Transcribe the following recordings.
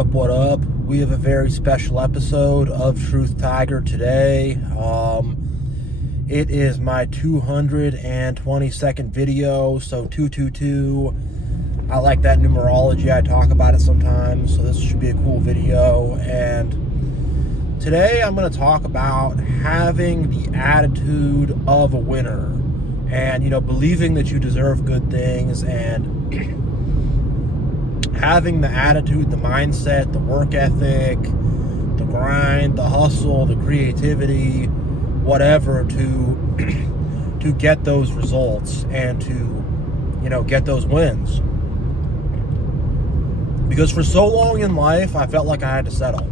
up, what up? We have a very special episode of Truth Tiger today. It is my 222nd video, so 222. I like that numerology, I talk about it sometimes, so this should be a cool video. And today I'm going to talk about having the attitude of a winner and, believing that you deserve good things and having the attitude, the mindset, the work ethic, the grind, the hustle, the creativity, whatever to get those results and to, get those wins. Because for so long in life, I felt like I had to settle.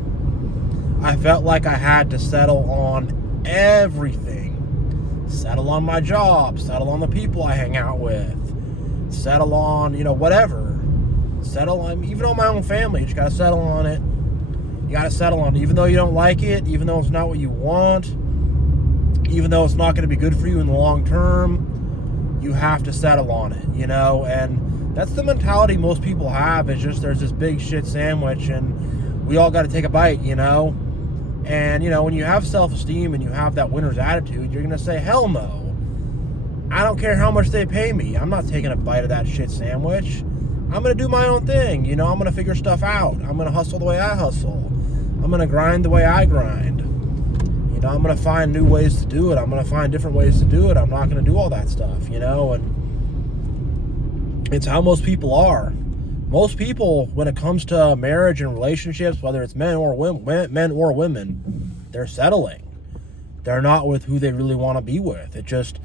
I felt like I had to settle on everything. Settle on my job, settle on the people I hang out with, settle on, whatever. Settle on, even on my own family, you just gotta settle on it. You gotta settle on it, even though you don't like it, even though it's not what you want, even though it's not gonna be good for you in the long term, you have to settle on it, and that's the mentality most people have. Is just there's this big shit sandwich and we all gotta take a bite, and when you have self-esteem and you have that winner's attitude, you're gonna say, hell no, I don't care how much they pay me, I'm not taking a bite of that shit sandwich. I'm going to do my own thing, I'm going to figure stuff out. I'm going to hustle the way I hustle. I'm going to grind the way I grind. I'm going to find new ways to do it. I'm going to find different ways to do it. I'm not going to do all that stuff, and it's how most people are. Most people, when it comes to marriage and relationships, whether it's men or women, they're settling. They're not with who they really want to be with. It just,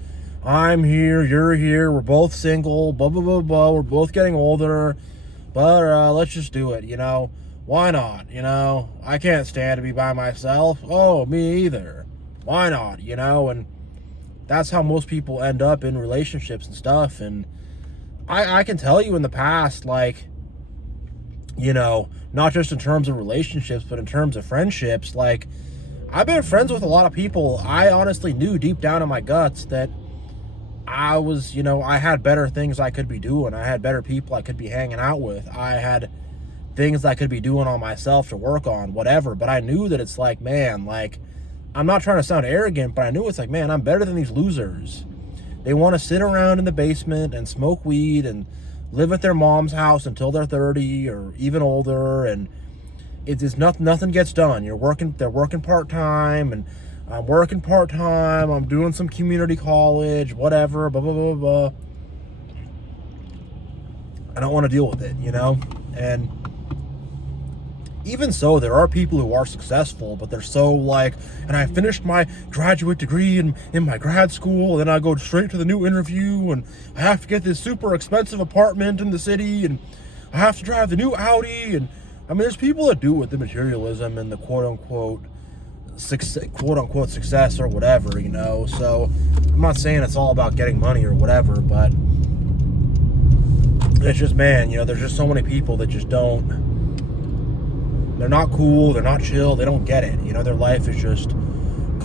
I'm here, you're here, we're both single, blah, blah, blah, blah, we're both getting older, but let's just do it, Why not, I can't stand to be by myself. Oh, me either. Why not, and that's how most people end up in relationships and stuff. And I can tell you in the past, not just in terms of relationships, but in terms of friendships, I've been friends with a lot of people. I honestly knew deep down in my guts that I was, I had better things I could be doing. I had better people I could be hanging out with. I had things I could be doing on myself to work on, whatever. But I knew that it's I'm not trying to sound arrogant, but I knew it's man, I'm better than these losers. They want to sit around in the basement and smoke weed and live at their mom's house until they're 30 or even older. And it's just nothing gets done. They're working part-time, and I'm working part-time, I'm doing some community college, whatever, blah, blah, blah, blah. I don't want to deal with it, And even so, there are people who are successful, but they're so and I finished my graduate degree in my grad school, and then I go straight to the new interview, and I have to get this super expensive apartment in the city, and I have to drive the new Audi, and there's people that do it with the materialism and the quote-unquote success or whatever, so I'm not saying it's all about getting money or whatever, but it's just, man, there's just so many people that just they're not cool, they're not chill, they don't get it, their life is just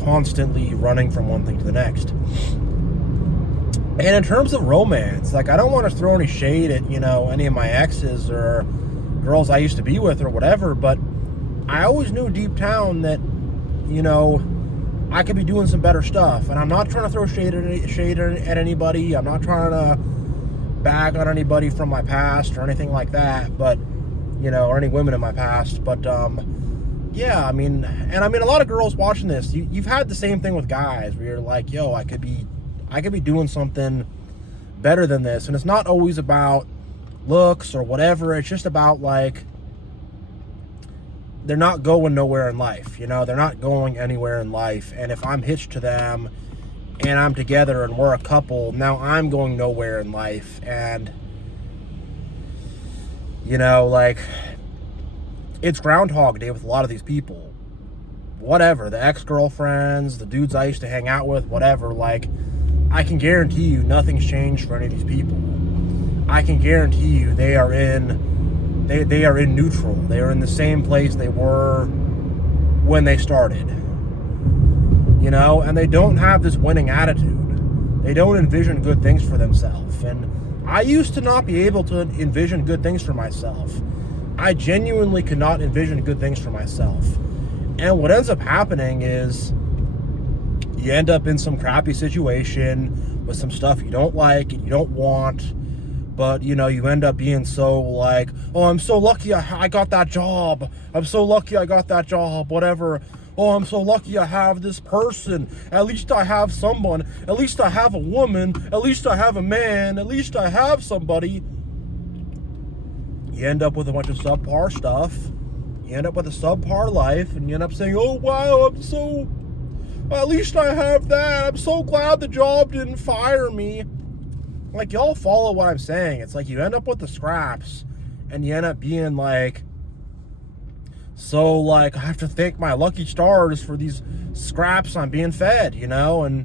constantly running from one thing to the next. And in terms of romance, I don't want to throw any shade at, any of my exes or girls I used to be with or whatever, but I always knew deep down that I could be doing some better stuff. And I'm not trying to throw shade at anybody. I'm not trying to bag on anybody from my past or anything like that, but, or any women in my past. But, yeah, and a lot of girls watching this, you've had the same thing with guys where you're like, yo, I could be doing something better than this. And it's not always about looks or whatever. It's just about, they're not going nowhere in life, they're not going anywhere in life. And if I'm hitched to them and I'm together and we're a couple, now I'm going nowhere in life. And, it's Groundhog Day with a lot of these people. Whatever, the ex-girlfriends, the dudes I used to hang out with, whatever, I can guarantee you nothing's changed for any of these people. I can guarantee you they are in neutral. They are in the same place they were when they started. And they don't have this winning attitude. They don't envision good things for themselves. And I used to not be able to envision good things for myself. I genuinely could not envision good things for myself. And what ends up happening is you end up in some crappy situation with some stuff you don't like and you don't want, but you end up being so like, oh, I'm so lucky I got that job. I'm so lucky I got that job, whatever. Oh, I'm so lucky I have this person. At least I have someone. At least I have a woman. At least I have a man. At least I have somebody. You end up with a bunch of subpar stuff. You end up with a subpar life, and you end up saying, oh, wow, at least I have that. I'm so glad the job didn't fire me. Like, y'all follow what I'm saying. It's like you end up with the scraps, and you end up being like, so, like, I have to thank my lucky stars for these scraps I'm being fed, and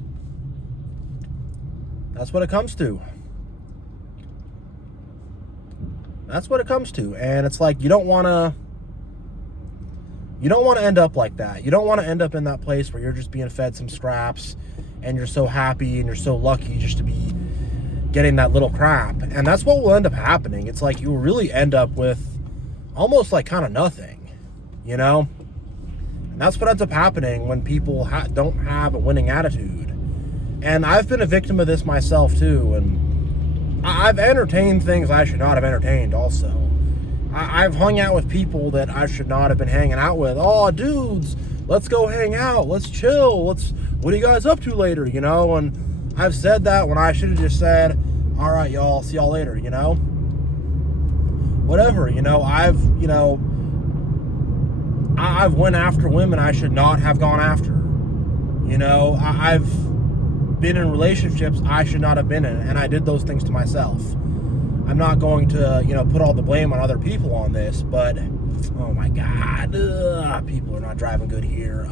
that's what it comes to. That's what it comes to. And it's like, you don't want to end up like that. You don't want to end up in that place where you're just being fed some scraps and you're so happy and you're so lucky just to be getting that little crap. And that's what will end up happening. It's like you really end up with almost like kind of nothing. And that's what ends up happening when people don't have a winning attitude. And I've been a victim of this myself too, and I've entertained things I should not have entertained also. I've hung out with people that I should not have been hanging out with. Oh, dudes, let's go hang out, let's chill, what are you guys up to later, and I've said that when I should have just said, all right, y'all, see y'all later, whatever, I've went after women I should not have gone after. I've been in relationships I should not have been in, and I did those things to myself. I'm not going to, put all the blame on other people on this, but oh my God, people are not driving good here.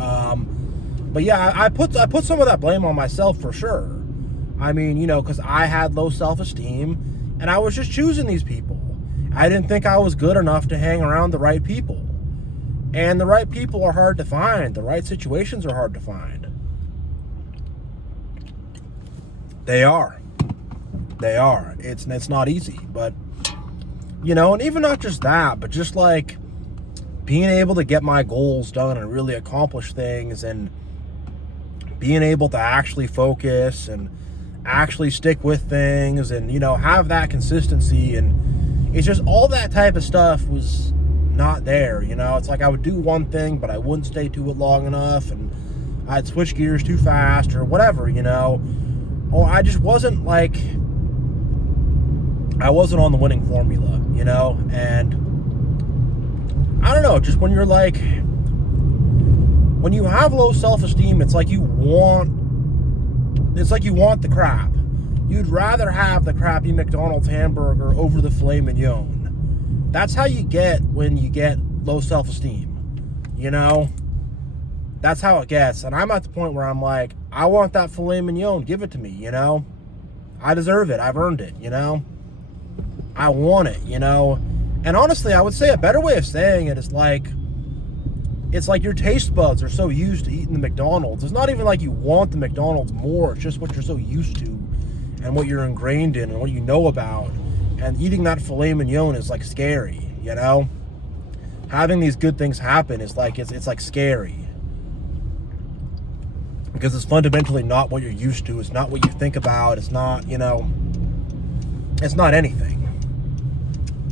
But yeah, I put some of that blame on myself for sure. I mean, because I had low self-esteem, and I was just choosing these people. I didn't think I was good enough to hang around the right people. And the right people are hard to find. The right situations are hard to find. They are. It's not easy, but and even not just that, but just like being able to get my goals done and really accomplish things, and being able to actually focus and actually stick with things, and have that consistency, and it's just all that type of stuff was not there. It's like I would do one thing, but I wouldn't stay to it long enough, and I'd switch gears too fast or whatever, or I just wasn't like, I wasn't on the winning formula, and I don't know, just when you're like, when you have low self-esteem, it's like you want the crap. You'd rather have the crappy McDonald's hamburger over the filet mignon. That's how you get when you get low self-esteem, That's how it gets. And I'm at the point where I'm like, I want that filet mignon. Give it to me, I deserve it. I've earned it, I want it, And honestly, I would say a better way of saying it is like, it's like your taste buds are so used to eating the McDonald's. It's not even like you want the McDonald's more. It's just what you're so used to and what you're ingrained in and what you know about. And eating that filet mignon is like scary, Having these good things happen is like, it's like scary. Because it's fundamentally not what you're used to. It's not what you think about. It's not, it's not anything.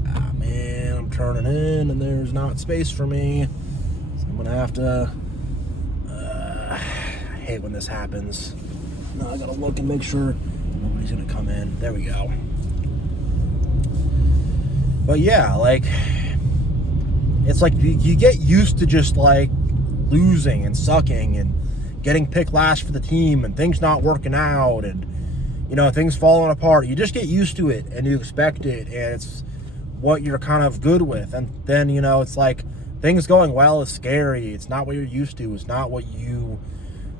Ah, man, I'm turning in and there's not space for me. So I'm going to have to, I hate when this happens. Now I got to look and make sure nobody's going to come in. There we go. But yeah, like, it's like you get used to just like losing and sucking and getting picked last for the team and things not working out and, things falling apart. You just get used to it and you expect it, and it's what you're kind of good with. And then, it's like things going well is scary. It's not what you're used to. It's not what you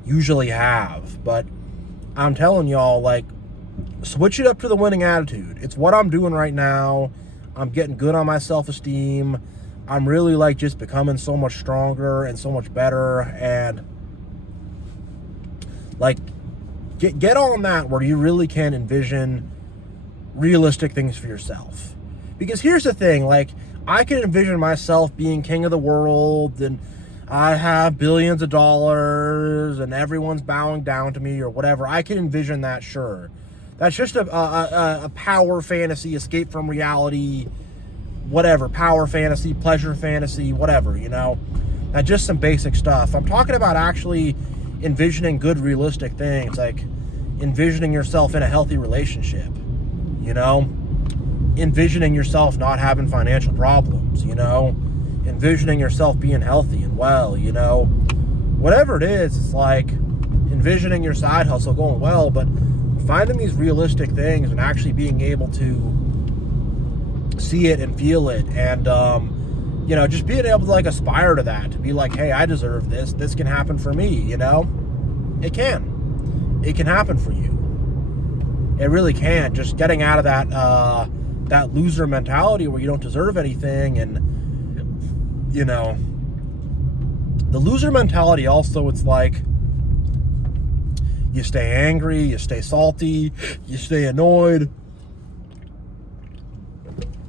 usually have. But I'm telling y'all, like, switch it up to the winning attitude. It's what I'm doing right now. I'm getting good on my self-esteem. I'm really like just becoming so much stronger and so much better, and like get on that where you really can envision realistic things for yourself. Because here's the thing, like, I can envision myself being king of the world, and I have billions of dollars and everyone's bowing down to me or whatever. I can envision that, sure. That's just a power fantasy, escape from reality, whatever. Power fantasy, pleasure fantasy, whatever, That's just some basic stuff. I'm talking about actually envisioning good, realistic things, like envisioning yourself in a healthy relationship, envisioning yourself not having financial problems, envisioning yourself being healthy and well, whatever it is. It's like envisioning your side hustle going well, but finding these realistic things and actually being able to see it and feel it, and just being able to like aspire to that, to be like, hey, I deserve this. This can happen for me. It can happen for you. It really can. Just getting out of that loser mentality where you don't deserve anything. And the loser mentality also, it's like you stay angry, you stay salty, you stay annoyed,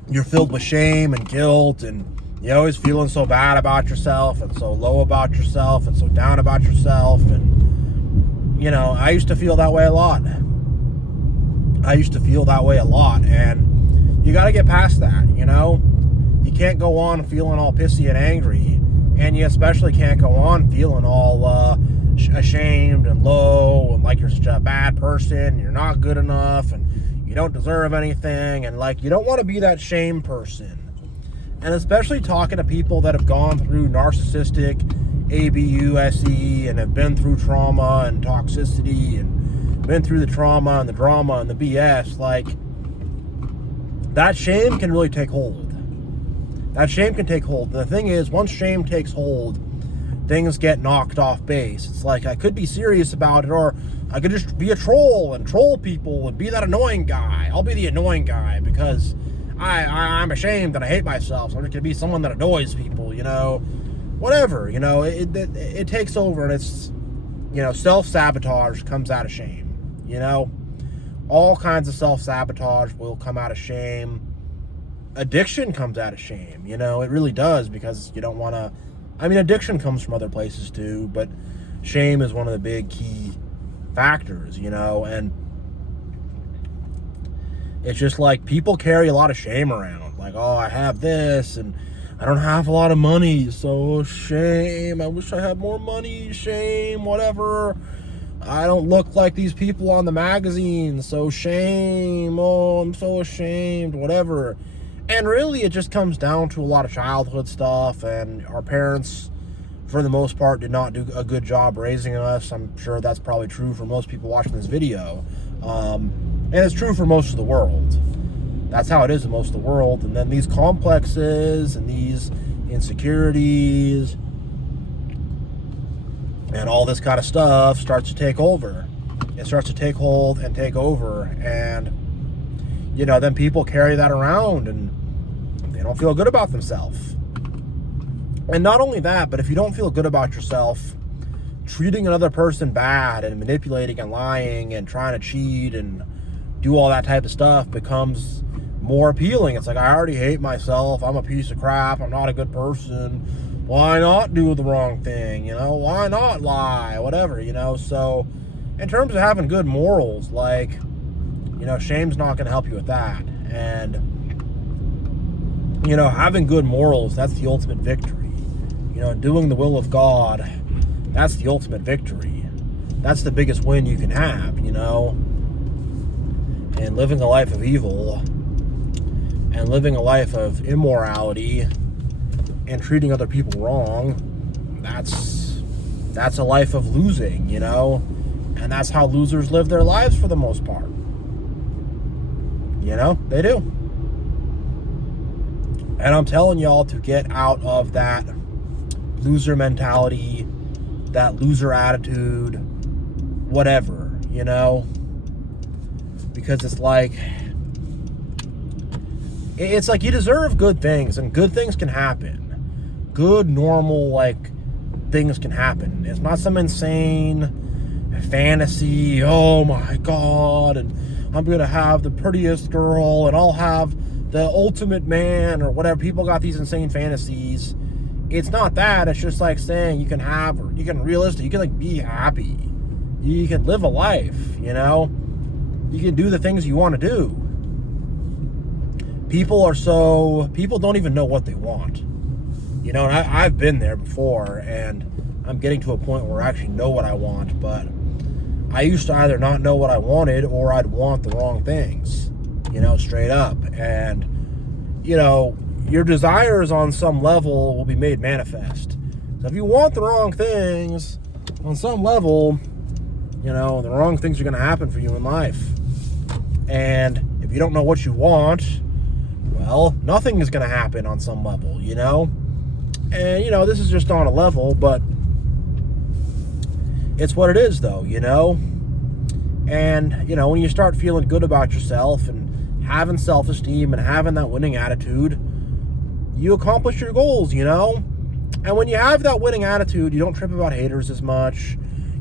you're filled with shame and guilt, and you're always feeling so bad about yourself and so low about yourself and so down about yourself. And I used to feel that way a lot. And you got to get past that. You can't go on feeling all pissy and angry, and you especially can't go on feeling all ashamed and low and like you're such a bad person and you're not good enough and you don't deserve anything, and like you don't want to be that shame person. And especially talking to people that have gone through narcissistic abuse and have been through trauma and toxicity and been through the trauma and the drama and the BS, like that shame can really take hold. That shame can take hold. And the thing is, once shame takes hold, things get knocked off base. It's like, I could be serious about it, or I could just be a troll and troll people and be that annoying guy. I'll be the annoying guy because I'm ashamed and I hate myself. So I'm just going to be someone that annoys people, whatever, it takes over, and it's, self-sabotage comes out of shame, all kinds of self-sabotage will come out of shame. Addiction comes out of shame, it really does, because you don't want to, addiction comes from other places too, but shame is one of the big key factors, and it's just like people carry a lot of shame around, like, oh, I have this and I don't have a lot of money, so shame, I wish I had more money, shame, whatever, I don't look like these people on the magazine, so shame, oh, I'm so ashamed, whatever. And really, it just comes down to a lot of childhood stuff, and our parents, for the most part, did not do a good job raising us. I'm sure that's probably true for most people watching this video. And it's true for most of the world. That's how it is in most of the world. And then these complexes and these insecurities and all this kind of stuff starts to take over. It starts to take hold and take over. And, then people carry that around and they don't feel good about themselves. And not only that, but if you don't feel good about yourself, treating another person bad and manipulating and lying and trying to cheat and do all that type of stuff becomes more appealing. It's like, I already hate myself. I'm a piece of crap. I'm not a good person. Why not do the wrong thing? Why not lie? Whatever, So in terms of having good morals, like, shame's not going to help you with that. And, having good morals, that's the ultimate victory. Doing the will of God, that's the ultimate victory. That's the biggest win you can have, And living a life of evil and living a life of immorality and treating other people wrong, that's a life of losing, And that's how losers live their lives for the most part. They do. And I'm telling y'all to get out of that loser mentality, that loser attitude, whatever, because it's like you deserve good things, and good things can happen. Good, normal, things can happen. It's not some insane fantasy, oh my God, and I'm gonna have the prettiest girl, and I'll have the ultimate man or whatever. People got these insane fantasies. It's not that. It's just like saying you can have, or you can realistic, you can like be happy. You can live a life, you know? You can do the things you want to do. People don't even know what they want. You know, and I've been there before, and I'm getting to a point where I actually know what I want, but I used to either not know what I wanted or I'd want the wrong things, you know, straight up. And, you know, your desires on some level will be made manifest. So if you want the wrong things, on some level, you know, the wrong things are going to happen for you in life. And if you don't know what you want, well, nothing is going to happen on some level, you know? And, you know, this is just on a level, but it's what it is, though, you know? And, you know, when you start feeling good about yourself and having self-esteem and having that winning attitude, you accomplish your goals, you know? And when you have that winning attitude, you don't trip about haters as much.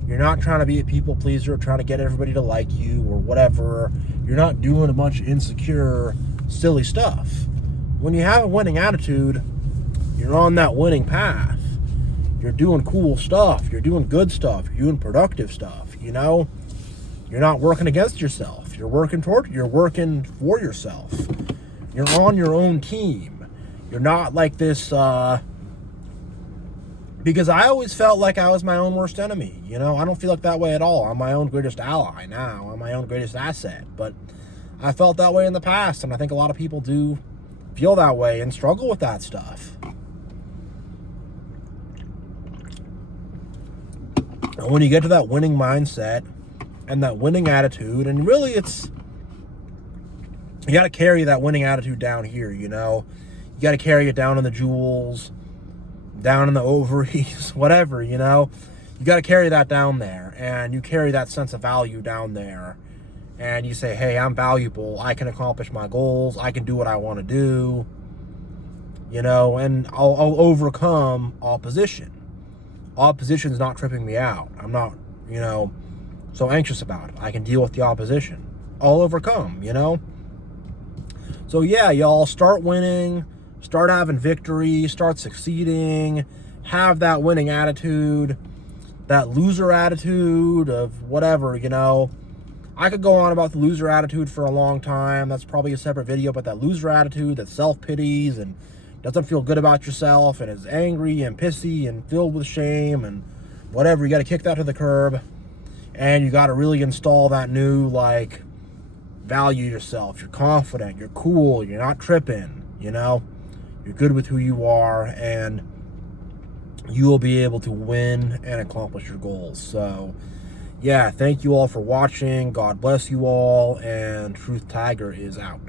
You're not trying to be a people pleaser, trying to get everybody to like you or whatever. You're not doing a bunch of insecure, silly stuff. When you have a winning attitude, you're on that winning path. You're doing cool stuff. You're doing good stuff. You're doing productive stuff, you know? You're not working against yourself. You're working for yourself. You're on your own team. You're not like this, because I always felt like I was my own worst enemy, you know? I don't feel like that way at all. I'm my own greatest ally now. I'm my own greatest asset. But I felt that way in the past, and I think a lot of people do feel that way and struggle with that stuff. And when you get to that winning mindset and that winning attitude, and really you got to carry that winning attitude down here, you know? You got to carry it down in the jewels, down in the ovaries, whatever, you know? You got to carry that down there, and you carry that sense of value down there, and you say, hey, I'm valuable, I can accomplish my goals, I can do what I want to do, you know, and I'll overcome opposition. Opposition's not tripping me out. I'm not, you know, so anxious about it. I can deal with the opposition. I'll overcome, you know? So yeah, y'all, start winning, start having victory, start succeeding, have that winning attitude, that loser attitude of whatever, you know. I could go on about the loser attitude for a long time. That's probably a separate video, but that loser attitude that self-pities and doesn't feel good about yourself and is angry and pissy and filled with shame and whatever, you got to kick that to the curb, and you got to really install that new, like, value yourself. You're confident, you're cool, you're not tripping, you know? You're good with who you are, and you will be able to win and accomplish your goals. So, yeah, thank you all for watching. God bless you all, and Truth Tiger is out.